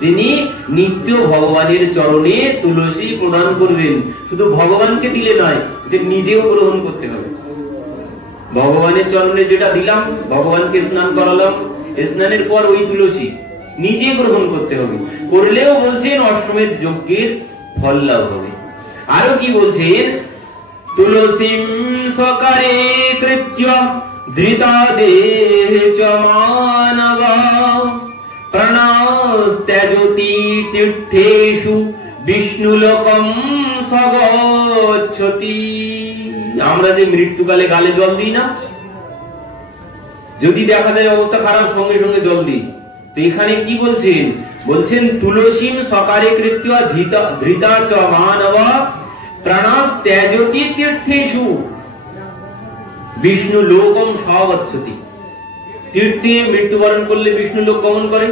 যিনি নিত্য ভগবানের চরণে তুলসী প্রদান করবেন, শুধু ভগবানকে দিলে নয়, যে নিজেও গ্রহণ করতে হবে। ভগবানের চরণে যেটা দিলাম, ভগবানকে স্নান করালাম, স্নানের পর ওই তুলসী নিজে গ্রহণ করতে হবে। করলেও বলছেন অশ্বমেধ যজ্ঞের ফল লাভ হবে। আরো কি বলছেন, তুলসীম সকারে কৃত্য ধৃতা দেহ মানবা প্রণস্ত্যজতি তীর্থেষু বিষ্ণুলোকম সগচ্ছতি। আমরা যে মৃত্যুকালে গালে জল দিই না, যদি দেখা যায় অবস্থা খারাপ সঙ্গে সঙ্গে জল দিই, তো এখানে কি বলছেন, বলছেন তুলসীম সকারে কৃত্য ধৃতা চ মানবা প্রণস্ত্যজতি তীর্থেষু বিষ্ণু লোকম সগচ্ছতি। তীর্থে মৃত্যুবরণ করলে বিষ্ণু লোক গমন করে।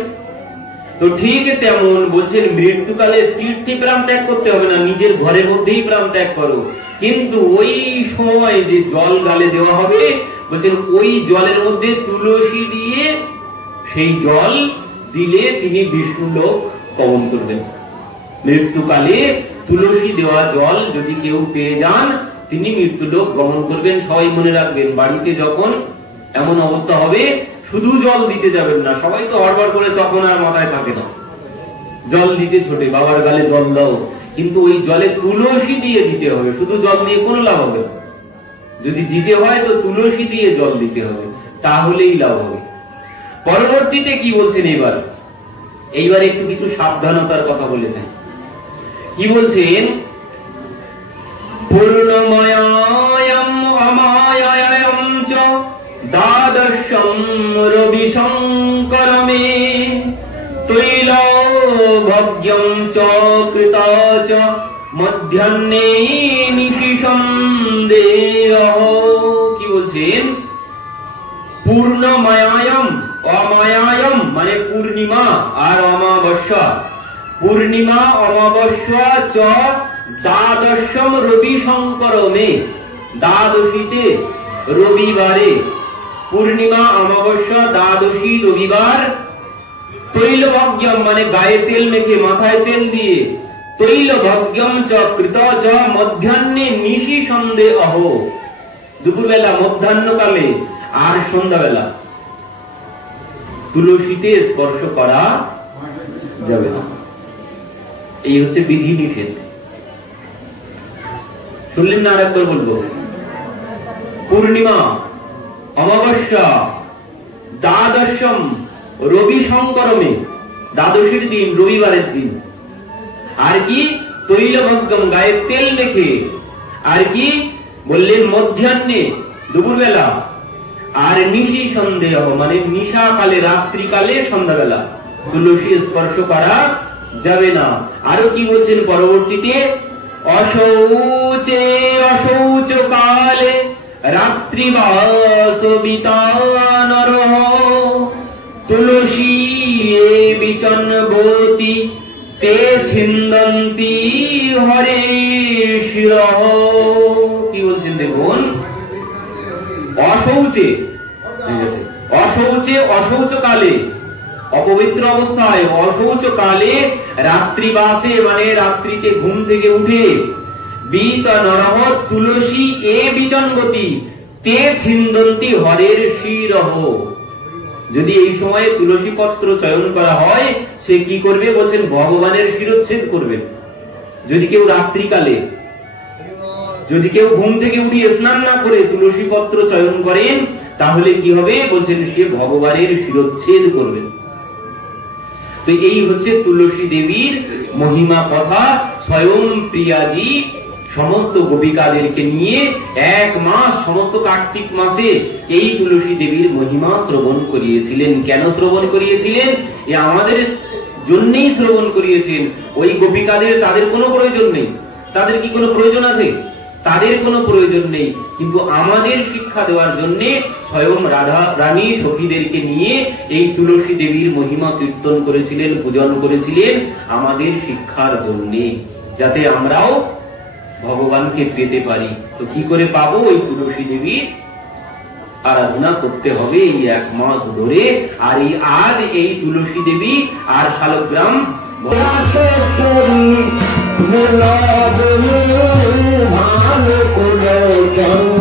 তো ঠিক তেমন বলছেন মৃত্যুকালে তীর্থে প্রাণ ত্যাগ করতে হবে না, নিজের ঘরের মধ্যেই প্রাণ ত্যাগ করো। কিন্তু ওই সময় যে জল গালে দেওয়া হবে, বলছেন ওই জলের মধ্যে তুলসী দিয়ে সেই জল দিলে তিনি বিষ্ণু লোক গমন করবেন। মৃত্যুকালে তুলসী দেওয়া জল যদি কেউ পেয়ে যান, তিনি মৃত্যু লোক গমন করবেন। সবাই মনে রাখবেন, বাড়িতে যখন এমন অবস্থা হবে শুধু জল দিতে যাবেন না। সবাই তো হড়বড় করে তখন আর মাথায় থাকে না, জল দিতে ছোটে, বাবার গালে জল দাও, কিন্তু ওই জলে তুলসী দিয়ে দিতে হবে। শুধু জল দিয়ে কোনো লাভ হবে না, যদি দিতে হয় তো তুলসী দিয়ে জল দিতে হবে, তাহলেই লাভ হবে। পরবর্তীতে কি বলছেন এইবার একটু কিছু সাবধানতার কথা বলেছেন। কি বলছেন, পূর্ণময়ায়ম অমায়ায়ম চ দ্বাদশম রবি শঙ্করমে তৈল ভগ্যম চ কৃতা চ মধ্যাহ্নে নিশিষম দেহ। কি বলছেন, পূর্ণময়ায়ম অমায়ায়ম মানে পূর্ণিমা আর অমাবস্যা, পূর্ণিমা অমাবস্যা চ দ্বাদশম রবি শঙ্করমে, দ্বাদশীতে রবিবারে, পূর্ণিমা অমাবস্যা দ্বাদশী রবিবার, তৈলভগ্যম মানে গায়ে তেল মেখে মাথায় তেল দিয়ে, তৈলভগ্যম চ কৃত চ মধ্যাহ্নে নিশি সন্দেহ, দুপুরবেলা মধ্যাহ্নকালে আর সন্ধ্যাবেলা তুলসীতে স্পর্শ করা যাবে না। এই হচ্ছে বিধি নিষেধ। শুনলেন না? আরেকবার বলবো, পূর্ণিমা অমাবস্যা দ্বাদশম রবি শঙ্করমে, দ্বাদশীর দিন রবিবারের দিন, আর কি তৈলভগ্যম গায়ে তেল মেখে, আর কি বললেন মধ্যাহ্নে দুপুরবেলা, আর নিশি সন্দেহ মানে নিশাকালে রাত্রিকালে সন্ধ্যাবেলা তুলসী স্পর্শ করা যাবে না। আরো কি বলছেন পরবর্তীতে, অশৌচে অশৌচ কালে রাত্রিবাস বিতানরহ তুলসী বিচনবতী তে ছিন্দন্তি হরে শিরঃ। কি বলছেন দেখুন, অশৌচে অশৌচে অশৌচ কালে, অপবিত্র অবস্থায় অশৌচ কালে রাত্রিবাসে মানে রাত্রিতে ঘুম থেকে উঠে, বিত নরহ তুলসী এ বিচনগতি তে ছিন্দন্তি হরের শিরঃ। যদি এই সময়ে তুলসী পত্র চয়ন করা হয়, সে কি করবে বলছেন, ভগবানের শিরচ্ছেদ করবে। যদি কেউ রাত্রিকালে, যদি কেউ ঘুম থেকে উঠিয়ে স্নান না করে তুলসী পত্র চয়ন করেন, তাহলে কি হবে বলছেন, সে ভগবানের শিরচ্ছেদ করবে। তো এই হচ্ছে তুলসী দেবীর মহিমা কথা। স্বয়ং প্রিয়াজি সমস্ত গোপিকাদেরকে নিয়ে এক মাস, সমস্ত কার্তিক মাসে এই তুলসী দেবীর মহিমা শ্রবণ করিয়েছিলেন। কেন শ্রবণ করিয়েছিলেন? এ আমাদের জন্যই শ্রবণ করিয়েছেন। ওই গোপিকাদের তাদের কোনো প্রয়োজন নেই। তাদের কি কোনো প্রয়োজন আছে? তাদের কোনো প্রয়োজন নেই, কিন্তু আমাদের শিক্ষা দেওয়ার জন্য স্বয়ং রাধা রানী সখীদেরকে নিয়ে এই তুলসী দেবীর মহিমা কীর্তন করেছিলেন, পূজন করেছিলেন আমাদের শিক্ষার জন্য, যাতে আমরাও ভগবানকে পেতে পারি। তো কি করে পাবো? ওই তুলসী দেবীর আরাধনা করতে হবে এই এক মাস ধরে। আর এই আজ এই তুলসী দেবী আর শালগ্রাম ভালো করে